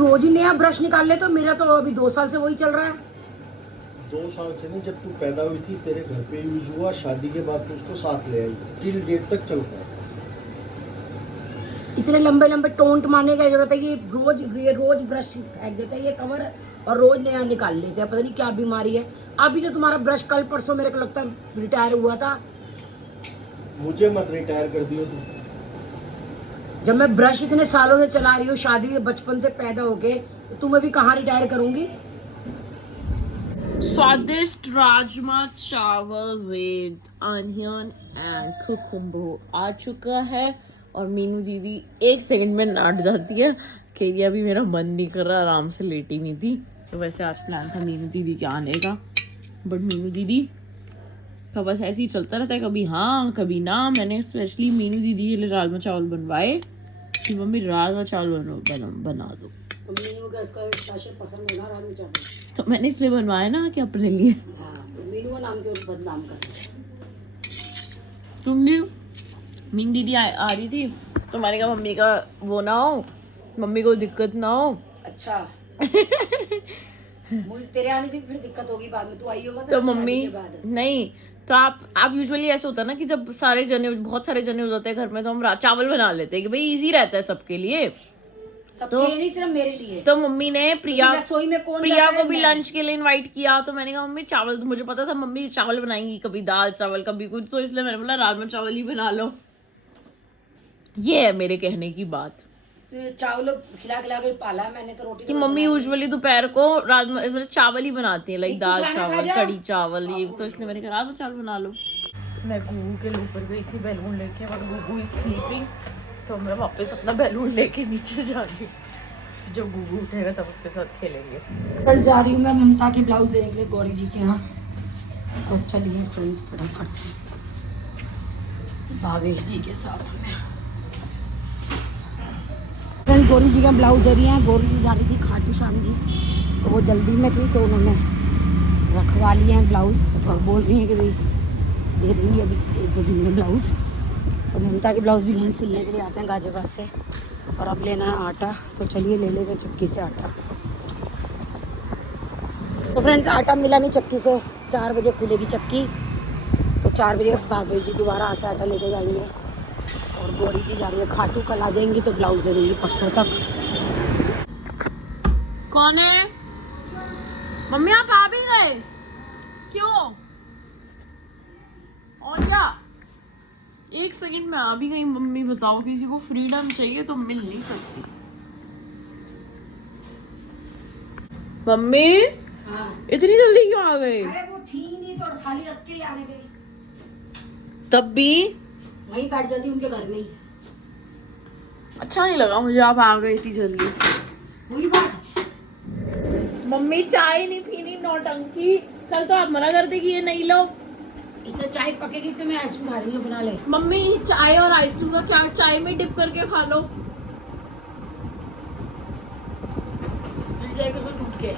रोज ही नया ब्रश निकाल ले, तो मेरा तो अभी 2 साल से वही चल रहा है। 2 साल से नहीं, जब तू पैदा हुई थी तेरे घर पे यूज हुआ, शादी के बाद तू उसको साथ ले आई, टिल डेट तक चलता है। इतने लंबे लंबे टोंट मारने की जरूरत है कि रोज ब्रश फेंक देता है ये कवर, और रोज नया निकाल लेते हैं। पता नहीं क्या बीमारी है। अभी तो तुम्हारा ब्रश कल परसों मेरे को लगता है रिटायर हुआ था। मुझे मत रिटायर कर दियो तू। जब मैं ब्रश इतने सालों से चला रही हूँ, शादी बचपन से पैदा होके, तो तुम्हें भी कहाँ रिटायर करूंगी। स्वादिष्ट राजमा चावल विद अनियन एंड कुकुम्बर आ चुका है, और मीनू दीदी 1 सेकंड में नाट जाती है कि ये अभी मेरा मन नहीं कर रहा, आराम से लेटी हुई थी। तो वैसे आज प्लान था मीनू दीदी के आने का, बट मीनू दीदी का बस ऐसे ही चलता रहता है, कभी हाँ कभी ना। मैंने स्पेशली मीनू दीदी के लिए राजमा चावल बनवाए कि मम्मी राजमा चावल बना दो। तो मीनू का इसका स्पेशल पसंद है ना राजमा चावल, तो मैंने इसलिए बनवाया ना कि अपने लिए। हाँ, तो मीनू का नाम के ऊपर बदनाम कर। क्योंकि मीनू दीदी आ रही थी, तो मैंने कहा मम्मी का वो ना हो, मम्मी को दिक्कत ना हो। अच्छा मुझे तेरे आने से फिर दिक्कत होगी बाद में, तू आई होगा तो मम्मी नहीं, तो आप यूजुअली ऐसे होता है ना कि जब बहुत सारे जने हो जाते हैं घर में, तो हम चावल बना लेते हैं कि भाई इजी रहता है सबके लिए। सबके लिए नहीं, सिर्फ मेरे लिए। तो मम्मी ने प्रिया में को भी लंच के लिए इनवाइट किया, तो मैंने कहा मम्मी चावल, तो मुझे पता था मम्मी चावल बनाएंगी, कभी दाल चावल कभी कुछ, तो इसलिए मैंने बोला राजमा चावल ही बना लो। ये है मेरे कहने की बात। चावल खिला खिला के पाला है मैंने, तो रोटी कि मम्मी यूजुअली दोपहर को राजमा मतलब चावल ही बनाती है, लाइक दाल चावल कड़ी चावल ये, तो इसलिए मैंने कहा राजमा चावल बना लो। मैं गुगू के ऊपर गई थी बैलून लेके, बट गुगू इज स्लीपिंग, तो मैं वापस अपना बैलून लेके नीचे जा रही हूँ। जब गुगू उठेगा तब उसके साथ खेलेंगे। फ्रेंड्स जा रही हूँ मैं ममता के ब्लाउज देने के लिए गौरी जी के यहाँ। और चलिए फ्रेंड्स फटाफट से भावेश जी के साथ में। फ्रेंड्स गौरी जी का ब्लाउज दे रही हैं। गौरी जी जा रही थी खाटू श्याम जी, तो वो जल्दी में थी, तो उन्होंने रखवा लिए हैं ब्लाउज, और बोल रही हैं कि भाई दे देंगी अभी 1-2 दिन में ब्लाउज। तो ममता के ब्लाउज भी घर सिलने के लिए आते हैं गाजियाबाद से। और अब लेना है आटा, तो चलिए ले लेते चक्की से आटा। तो फ्रेंड्स आटा मिला नहीं चक्की से, 4 बजे खुलेगी चक्की, तो 4 बजे भाभी जी दोबारा आटा लेके जाएंगे। और गौरी जी जा रही है खाटू, कल आ जाएंगी तो ब्लाउज दे देंगी परसों तक। कौन है? मम्मी आप आ भी गए? क्यों? और क्या 1 सेकंड में आ भी गई मम्मी। बताओ, किसी को फ्रीडम चाहिए तो मिल नहीं सकती। मम्मी हाँ। इतनी जल्दी क्यों आ गए? अरे वो थी नहीं तो खाली रख के आने थे, तब भी वहीं बैठ जाती उनके घर में ही। अच्छा नहीं लगा मुझे आप आ गए इतनी जल्दी। वही बात। मम्मी चाय नहीं पीनी, नौटंकी। कल तो आप मना करते कि ये नहीं लो। इतना चाय पकेगी तो मैं आइसक्रीम खा रही हूँ, बना ले। मम्मी चाय और आइसक्रीम का क्या, चाय में डिप करके खा लो। फिर जाएगा तो टूट के।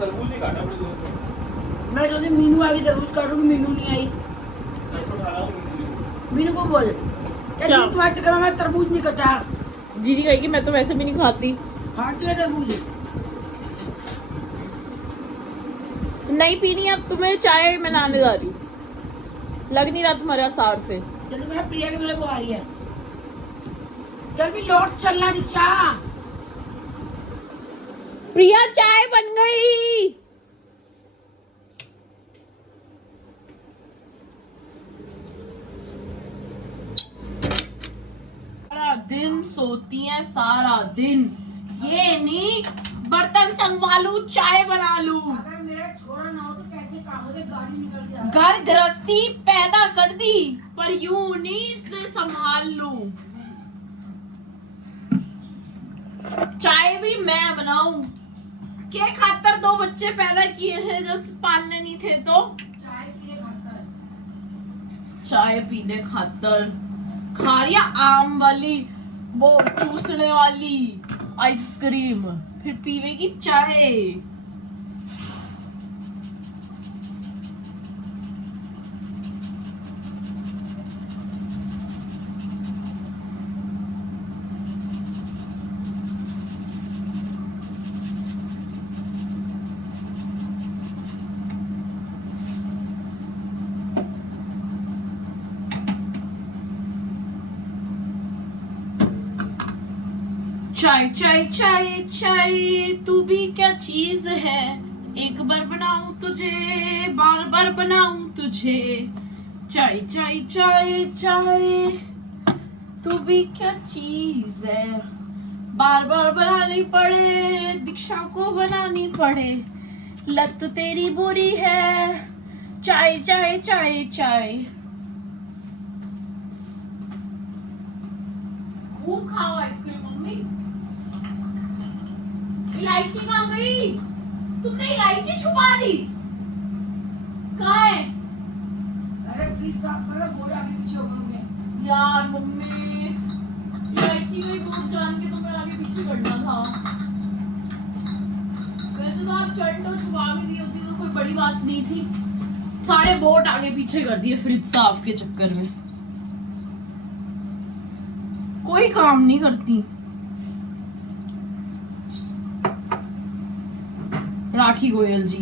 तरबूज नहीं काटा मैं सोची मीनू आएगी तरबूज काटूंगी, मीनू नहीं आई। मीनू को बोल क्या तुम्हारे चक्कर में तरबूज नहीं कटा। दीदी कहेगी मैं तो वैसे भी नहीं खाती। खाती है तरबूज। नहीं पीनी अब तुम्हें चाय, मैं नहाने जा रही। लग नहीं रहा तुम्हारे आसार से। जल्दी मेरा प्रिया के मेरे को आ रही है। चल भी लौट चलना रिक्शा। प्रिया चाय बन गई। सारा दिन सोती है, सारा दिन। ये नहीं बर्तन संभालू चाय बना लू। अगर मेरा छोरा ना हो तो कैसे काम होते, गाड़ी निकल जाए। घर गृहस्थी पैदा कर दी, पर यूं नहीं इसने संभाल लू। चाय भी मैं बनाऊं के खातर 2 बच्चे पैदा किए हैं जब पालने नहीं थे, तो चाय पीने खातर खा रही आम वाली वो चूसने वाली आइसक्रीम, फिर पीवेगी चाय। चाय चाय चाय चाय तू भी क्या चीज है, एक बार बनाऊं तुझे बार बार बनाऊं तुझे, चाय चाय चाय चाय तू भी क्या चीज है, बार बार बनानी पड़े दीक्षा को बनानी पड़े, लत तेरी बुरी है, चाय चाय चाय चाय। खूब खाओ आइसक्रीम मम्मी। इलायची कहाँ गई? तुमने इलायची छुपा दी, कहाँ है? अरे फ्रिज साफ करो, बोर्ड आगे पीछे हो गए यार मम्मी, इलायची गई बोर्ड जान के तुम्हें आगे पीछे करना था। वैसे तो आप चट तो छुपा भी दी होती तो कोई बड़ी बात नहीं थी, सारे बोर्ड आगे पीछे कर दिए फ्रिज साफ के चक्कर में, कोई काम नहीं करती। राखी गोयल जी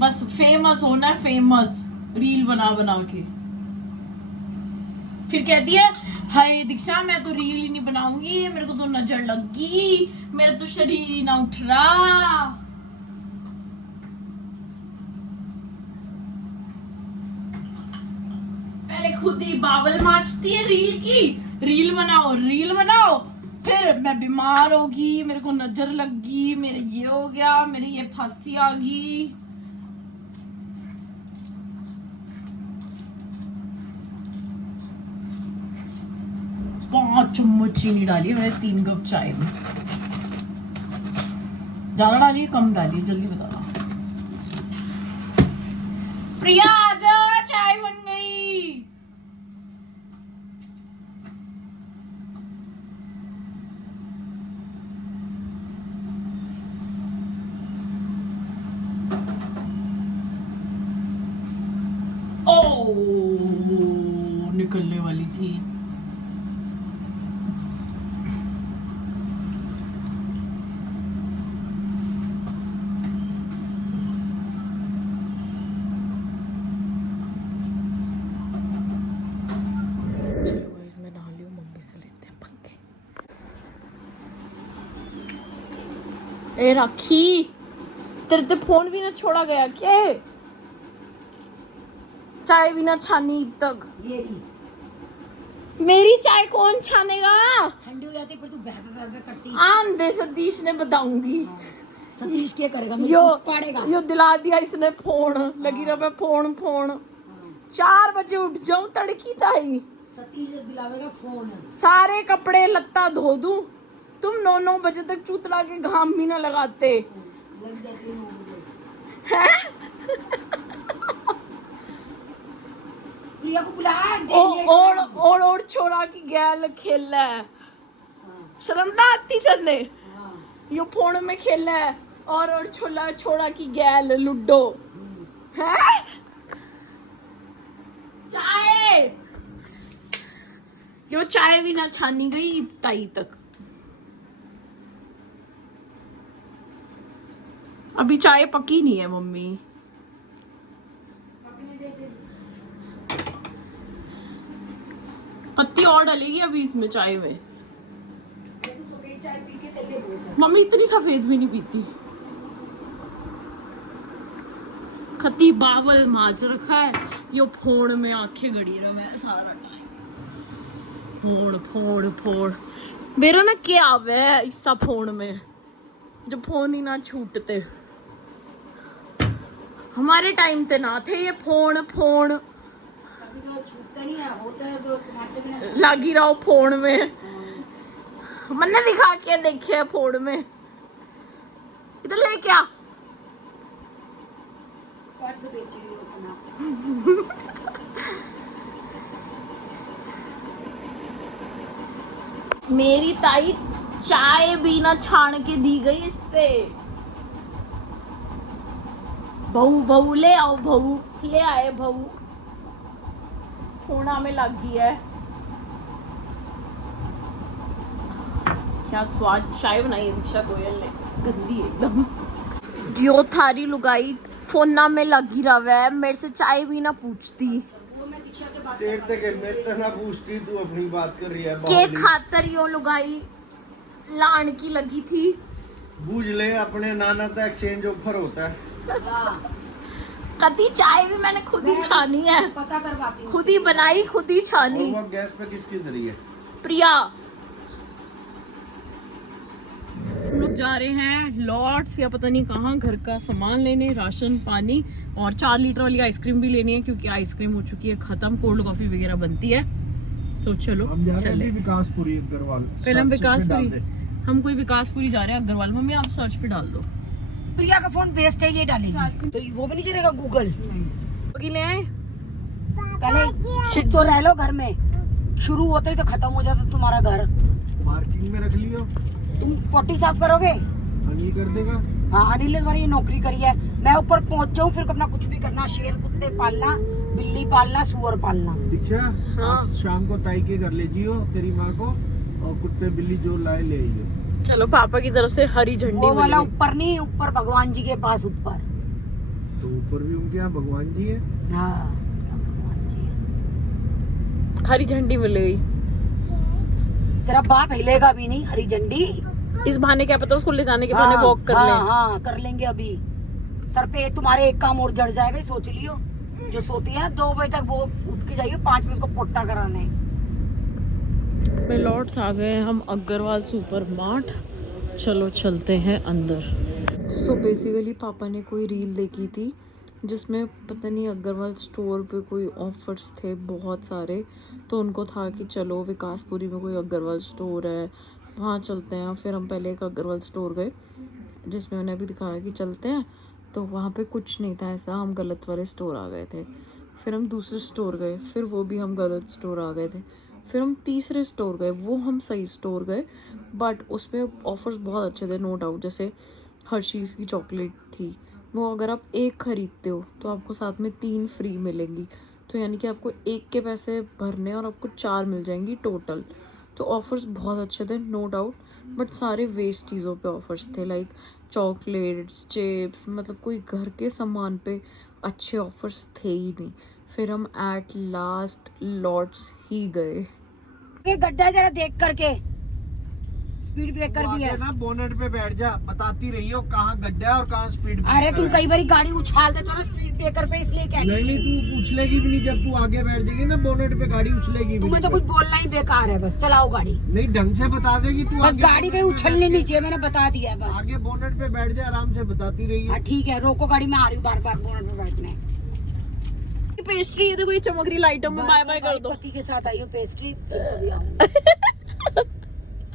बस फेमस होना है, फेमस रील बना बना के, फिर कहती है हाय दीक्षा मैं तो रील ही नहीं बनाऊंगी, मेरे को तो नजर लगी, मेरा तो शरीर ही ना उठ रहा। पहले खुद ही बावल माचती है रील की, रील बनाओ, फिर मैं बीमार होगी, मेरे को नजर लगी, मेरे ये हो गया, मेरी ये फांसी आ गई। पांच चम्मच चीनी डाली है मैंने 3 कप चाय में, ज्यादा डाली कम डाली जल्दी बताना। प्रिया आजा चाय बन गई। ओ निकलने वाली थी। ए राखी तेरे ते फोन भी ना छोड़ा गया क्या? चाय भी ना छानी अब तक। ये रही। मेरी चाय कौन छानेगा? ठंडी हो जाती पर तू बह बह बह करती। आंधे सतीश ने बताऊंगी। सतीश क्या करेगा? मुझे यो कुछ पाड़ेगा। यो दिला दिया इसने फोन, लगी रहा फोन फोन। 4 बजे उठ जाऊं तड़की ताई। सतीश दिलावेगा फोन। सारे कपड़े लत्ता धो दूं, तुम 9 बजे तक चूतला के घाम भी ना लगाते। लग जाती है 9 बजे। प्रिया को बुला और छोरा की गैल खेल है। शर्म ना आती तने? यो फोन में खेल है और छोरा की गैल लूडो है। चाय यो चाय भी ना छानी गई ताई तक। अभी चाय पकी नहीं है मम्मी। पत्ती और डलेगी अभी इसमें चाय में। मम्मी इतनी सफेद भी नहीं पीती। खती बावल माच रखा है, यो फोड़ में आंखें गड़ी रहा मैं सारा टाइम। फोड़ मेरा ना क्या आवे है इसा फोन में, जो फोन ही ना छूटते। हमारे टाइम ते ना थे ये फोन। अभी तो छूटता नहीं है, होता है तो तुम्हारे से भी ना। लागी रहो फोन में। मैंने दिखा के देखे फोन में। इधर ले क्या पर्स बेचेगी अपना। मेरी ताई चाय भी ना छान के दी गई इससे। बहू ले आओ, बहू ले आए। बहू होना में लगी है। क्या स्वाद चाय बनाई है दीक्षा गोयल ने, गंदी एकदम। यो थारी लुगाई फोना में लगी रहा है, मेरे से चाय भी ना पूछती। वो मैं दीक्षा से बात तेरे तक मेरे तक ना पूछती, तू अपनी बात कर रही है। के खातर यो लुगाई लान की लगी थी। बूझ ले, अपने नाना का एक्सचेंज ऑफर होता है। कती चाय भी मैंने खुद ही छानी है, पता करवाती हूँ। खुद ही बनाई, खुद ही छानी। और वो गैस पे किसकी धरी है? प्रिया। हम लोग जा रहे हैं लॉर्ड्स या पता नहीं कहाँ घर का सामान लेने, राशन पानी और 4 लीटर वाली आइसक्रीम भी लेनी है क्योंकि आइसक्रीम हो चुकी है खत्म, कोल्ड कॉफी वगैरह बनती है। तो चलो चले। विकासपुरी अग्रवाल। पहले हम विकासपुरी, हम कोई विकासपुरी जा रहे हैं अग्रवाल। मम्मी आप सर्च पे डाल दो। प्रिया का फोन वेस्ट है, ये डालेगी तो वो भी नहीं चलेगा गूगल। ले आए पहले शिट तो रह लो घर में, शुरू होते ही तो खत्म हो जाता तुम्हारा घर। पार्किंग में रख लियो। तुम 40 साफ करोगे? अनिल कर देगा। हाँ, अनिल ने तुम्हारी ये नौकरी करी है। मैं ऊपर पहुंच जाऊँ फिर अपना कुछ भी करना, शेर कुत्ते पालना, बिल्ली पालना, सुअर पालना। दीक्षा, हाँ। आज शाम को ताई के घर ले जियो तेरी माँ को, और कुत्ते बिल्ली जो लाए ले आइयो। चलो पापा की तरफ से हरी झंडी वो वाला मिल गई। ऊपर नहीं, ऊपर भगवान जी के पास ऊपर। तो ऊपर भी उनके यहाँ भगवान जी है। हाँ, भगवान जी है। हरी झंडी मिल गई। तेरा बाप हिलेगा भी नहीं, हरी झंडी। इस बहाने क्या पता उसको ले जाने के बहाने वॉक कर ले। हाँ, कर लेंगे अभी। सर पे तुम्हारे एक काम और जड़ जाएगा, सोच लियो। जो सोती है ना 2 बजे तक, वो उठ के जाइए 5 बजे उसको पोट्टा कराने। मैं लॉर्ड्स आ गए हम अग्रवाल सुपर मार्ट। चलो चलते हैं अंदर। सो बेसिकली पापा ने कोई रील देखी थी जिसमें पता नहीं अग्रवाल स्टोर पे कोई ऑफर्स थे बहुत सारे, तो उनको था कि चलो विकासपुरी में कोई अग्रवाल स्टोर है, वहाँ चलते हैं। फिर हम पहले एक अग्रवाल स्टोर गए जिसमें मैंने अभी दिखाया कि चलते हैं, तो वहाँ पे कुछ नहीं था ऐसा, हम गलत वाले स्टोर आ गए थे। फिर हम दूसरे स्टोर गए, फिर वो भी हम गलत स्टोर आ गए थे। फिर हम तीसरे स्टोर गए, वो हम सही स्टोर गए, बट उसमें ऑफर्स बहुत अच्छे थे नो डाउट। जैसे हर्शीज़ की चॉकलेट थी, वो अगर आप 1 खरीदते हो तो आपको साथ में 3 फ्री मिलेंगी, तो यानी कि आपको 1 के पैसे भरने और आपको 4 मिल जाएंगी टोटल। तो ऑफर्स बहुत अच्छे थे नो डाउट, बट सारे वेस्ट चीज़ों पे ऑफर्स थे, लाइक चॉकलेट्स, चिप्स, मतलब कोई घर के सामान पे अच्छे ऑफर्स थे ही नहीं। फिर हम एट लास्ट लॉर्ड्स ही गए। ये गड्ढा जरा देख करके, स्पीड ब्रेकर भी है ना, बोनेट पे बैठ जा, बताती रही हो कहाँ गड्ढा है और कहाँ स्पीड ब्रेकर। अरे तुम कई बार गाड़ी उछाल देते हो ना स्पीड ब्रेकर पे, इसलिए क्या नहीं, तू उछलेगी भी नहीं। जब तू आगे बैठ जाएगी ना बोनेट पे, गाड़ी उछलेगी भी तुम्हें तो नहीं। कुछ बोलना ही बेकार है, बस चलाओ गाड़ी। नहीं, ढंग से बता देगी तू। बस गाड़ी कहीं उछलनी नहीं चाहिए, मैंने बता दिया है बस। आगे बोनेट पे बैठ जा, आराम से बताती रही है। हाँ ठीक है, रोको गाड़ी, में आ रही हूँ बार बार बोनट पे बैठने। पेस्ट्री है, देखो ये चमक रही लाइटों में, बाय बाय कर दो। पति के साथ आई हूँ पेस्ट्री, फिर कभी आऊंगी।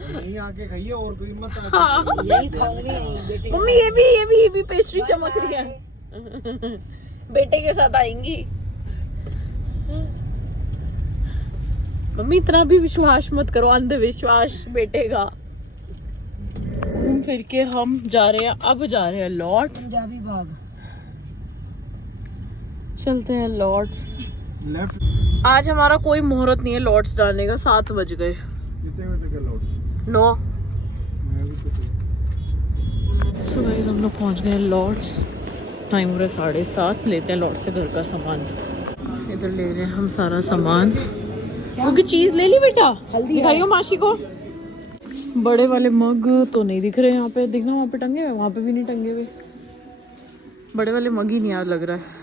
नहीं आके खाइए, और कोई मत आके। हाँ। यही खाऊंगी यही, बेटे मम्मी ये भी पेस्ट्री चमक रही है। बेटे के साथ आएंगी। मम्मी इतना भी विश्वास मत करो, अंधविश्वास बेटे का। घूम फिर के हम जा रहे हैं, अब जा रहे हैं लॉर्ड्स। पंजाबी बाग। चलते हैं लॉर्ड्स। लेफ्ट। आज हमारा कोई मुहूर्त नहीं है लॉर्ड्स जाने का, 7 बज गए। कितने बजे का लौट? 9। मैं भी तो सो गाइस हम लोग पहुंच गए लॉर्ड्स, टाइम हो रहा है 7:30। लेते हैं लॉर्ड्स से घर का सामान। इधर ले रहे हैं हम सारा सामान। क्योंकि चीज ले ली बेटा, दिखाइयो मासी को। बड़े वाले मग तो नहीं दिख रहे यहाँ पे, देखना वहाँ पे टंगे हुए, वहाँ पे भी नहीं टंगे हुए। बड़े वाले मग ही नहीं यार लग रहा है,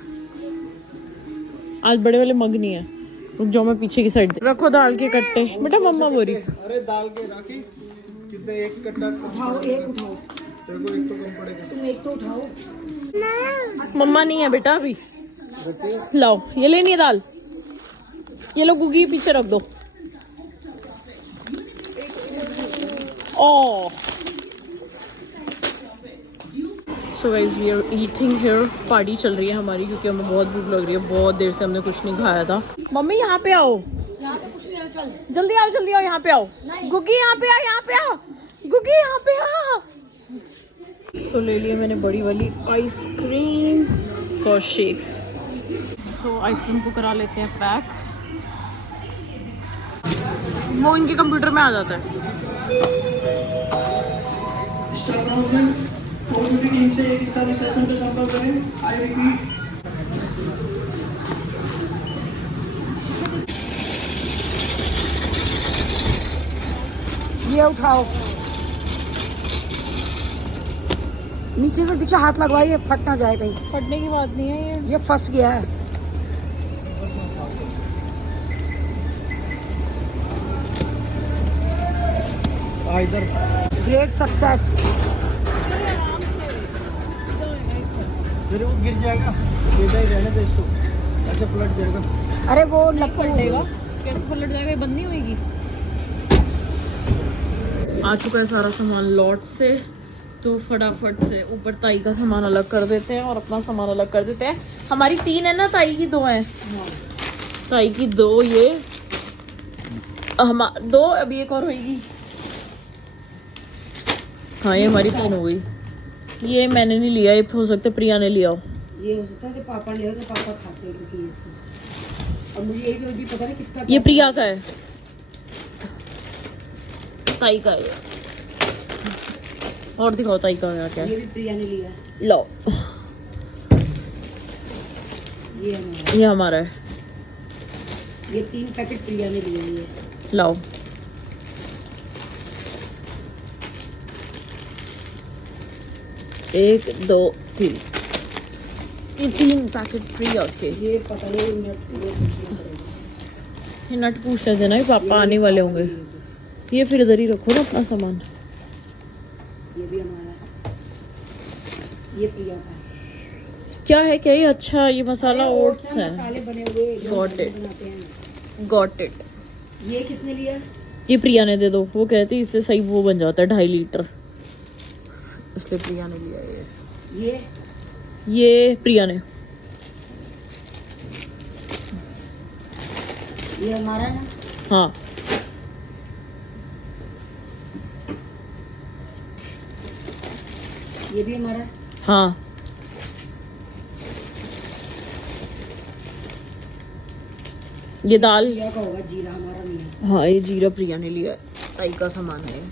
आज बड़े वाले मग नहीं है। रुक जाओ, मैं पीछे की साइड रखो दाल के कट्टे। बेटा मम्मा बोरी। अरे दाल के राखी कितने? एक कट्टा उठाओ, एक उठाओ, तेरे को एक तो कम पड़ेगा। तुम एक तो उठाओ। मम्मा नहीं है बेटा अभी। लाओ, ये लेनी है दाल, ये लो गुगी पीछे रख दो। Oh so guys we are eating here. Party चल रही है हमारी क्योंकि हमें बहुत भूख लग रही है, बहुत देर से हमने कुछ नहीं खाया था। मम्मी यहाँ पे आओ, यहाँ से कुछ नहीं है, चल। जल्दी आओ यहाँ पे आओ। गुगी यहाँ पे आ, यहाँ पे आ गुगी, यहाँ पे आ। सो ले लिया मैंने बड़ी वाली ice cream for shakes. So ice cream को करा लेते हैं पैक। वो इनके कंप्यूटर में आ जाता है। ये उठाओ। नीचे से पीछे हाथ लगवाइए, फट ना जाए कहीं। फटने की बात नहीं है ये फंस गया है। इधर ग्रेट सक्सेस। फिर वो गिर जाएगा, सीधा ही रहने दे इसको, ऐसे पलट जाएगा। अरे वो लग पलटेगा, कैसे पलट जाएगा, ये बंद नहीं होएगी। आ चुका है सारा सामान लॉट से, तो फटाफट से ऊपर ताई का सामान अलग कर देते हैं और अपना सामान अलग कर देते हैं। हमारी 3 है ना, ताई की 2 है। ताई की 2, ये हम 2, अभी एक और होगी। हाँ ये हमारी 3 हो गई। ये मैंने नहीं लिया, ये हो सकता है प्रिया ने लिया हो। ये हो सकता है कि पापा ले तो पापा खाते हैं, क्योंकि ये सब। और मुझे ये भी पता नहीं किसका। ये प्रिया का है, ताई का है ये। और दिखाओ ताई का क्या है। ये भी प्रिया ने लिया है। लो, ये हमारा ये हमारा है। ये 3 पैकेट प्रिया ने लिए हैं। ये लाओ, एक 2 3, ये 3 पैकेट प्रिया के। ये पता नहीं ये नट पूछ रहे थे ना, पापा आने वाले होंगे। ये फिर इधर ही रखो ना अपना सामान। ये भी हमारा है। ये प्रिया का है। क्या है क्या ये? अच्छा ये मसाला ओट्स है। मसाले बने हुए जो Got it. बनाते हैं। Got it. ये किसने लिया? ये प्रिया ने दे दो, वो कहती इससे सही वो बन जाता है 2.5 लीटर, इसलिए प्रिया ने लिया ये। ये प्रिया ने। ये हमारा है ना। हाँ ये भी हमारा है। हाँ, ये दाल। प्रिया का होगा, जीरा हमारा नहीं है। हाँ ये जीरा प्रिया ने लिया है, ताई का सामान है।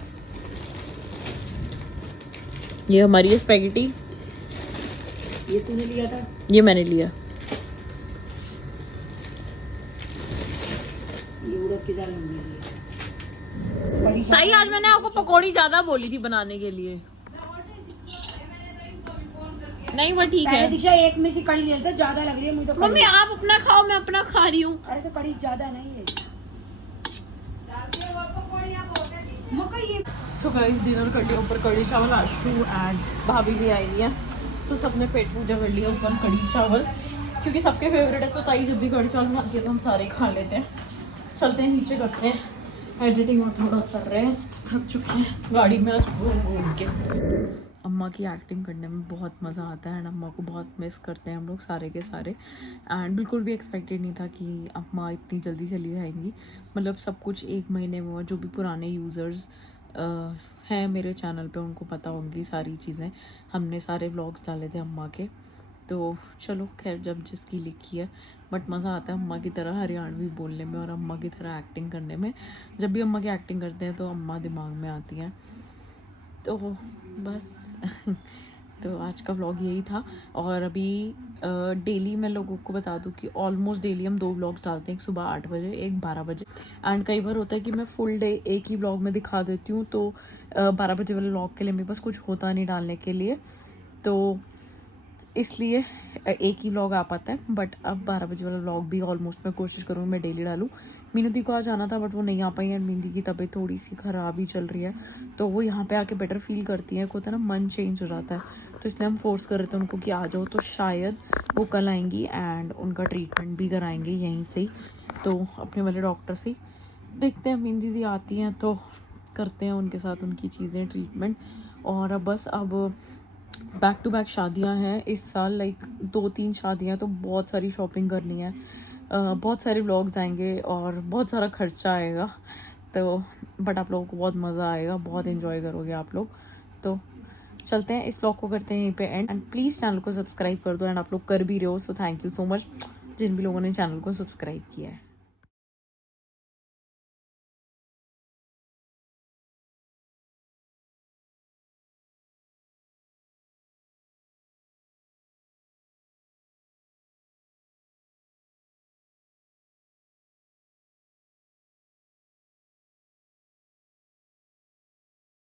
ये हमारी है स्पैगेटी, ये तूने लिया था। ये मैंने लिया। ये उड़द की दाल हमने लिया। ताई आज मैंने आपको पकौड़ी ज्यादा बोली थी बनाने के लिए। नहीं वो ठीक है। दीक्षा एक में से कड़ी ले लेते, ज्यादा लग रही है मुझे तो। मम्मी आप अपना खाओ, मैं अपना खा रही हूँ। अरे तो कड़ी ज्यादा नहीं है। सो गाइस डिनर कर लिया, ऊपर कड़ी चावल, आशु एंड भाभी भी आई है, तो सबने पेट पूजा कर लिया। ऊपर कड़ी चावल क्योंकि सबके फेवरेट है, तो ताई जब भी कड़ी चावल बनाती है तो हम सारे खा लेते हैं। चलते हैं नीचे, करते हैं एडिटिंग और थोड़ा सा रेस्ट। थक चुके हैं गाड़ी में आज घूम के। अम्मा की एक्टिंग करने में बहुत मज़ा आता है एंड अम्मा को बहुत मिस करते हैं हम लोग सारे के सारे। एंड बिल्कुल भी एक्सपेक्टेड नहीं था कि अम्मा इतनी जल्दी चली जाएंगी। मतलब सब कुछ 1 महीने में हुआ। जो भी पुराने यूज़र्स हैं मेरे चैनल पे उनको पता होंगी सारी चीज़ें। हमने सारे व्लॉग्स डाले थे अम्मा के, तो चलो खैर जब जिसकी लिखी है। बट मज़ा आता है अम्मा की तरह हरियाणवी बोलने में और अम्मा की तरह एक्टिंग करने में। जब भी अम्मा की एक्टिंग करते हैं तो अम्मा दिमाग में आती हैं। तो बस तो आज का व्लॉग यही था। और अभी डेली मैं लोगों को बता दूं कि ऑलमोस्ट डेली हम 2 व्लॉग्स डालते हैं, एक सुबह 8 बजे, एक 12 बजे। एंड कई बार होता है कि मैं फुल डे एक ही व्लॉग में दिखा देती हूँ, तो 12 बजे वाले व्लॉग के लिए मेरे पास कुछ होता नहीं डालने के लिए, तो इसलिए एक ही व्लॉग आ पाता है। बट अब 12 बजे वाला व्लॉग भी ऑलमोस्ट मैं कोशिश करूँ मैं डेली डालूँ। मीनू दी को आज आना था बट वो नहीं आ पाई है। मीनू दी की तबीयत थोड़ी सी ख़राब ही चल रही है, तो वो यहाँ पे आके बेटर फील करती है। होता है ना, मन चेंज हो जाता है, तो इसलिए हम फोर्स कर रहे थे उनको कि आ जाओ। तो शायद वो कल आएंगी एंड उनका ट्रीटमेंट भी कराएंगे यहीं से ही, तो अपने वाले डॉक्टर से ही। देखते हैं मीनू दीदी आती हैं तो करते हैं उनके साथ उनकी चीज़ें, ट्रीटमेंट। और अब बस अब बैक टू बैक शादियां हैं इस साल, लाइक 2-3 शादियां, तो बहुत सारी शॉपिंग करनी है, बहुत सारे व्लॉग्स आएंगे और बहुत सारा खर्चा आएगा। तो बट आप लोगों को बहुत मज़ा आएगा, बहुत एंजॉय करोगे आप लोग। तो चलते हैं, इस व्लॉग को करते हैं यहीं पे एंड प्लीज़ चैनल को सब्सक्राइब कर दो। एंड आप लोग कर भी रहे हो, so thank you so much जिन भी लोगों ने चैनल को सब्सक्राइब किया है।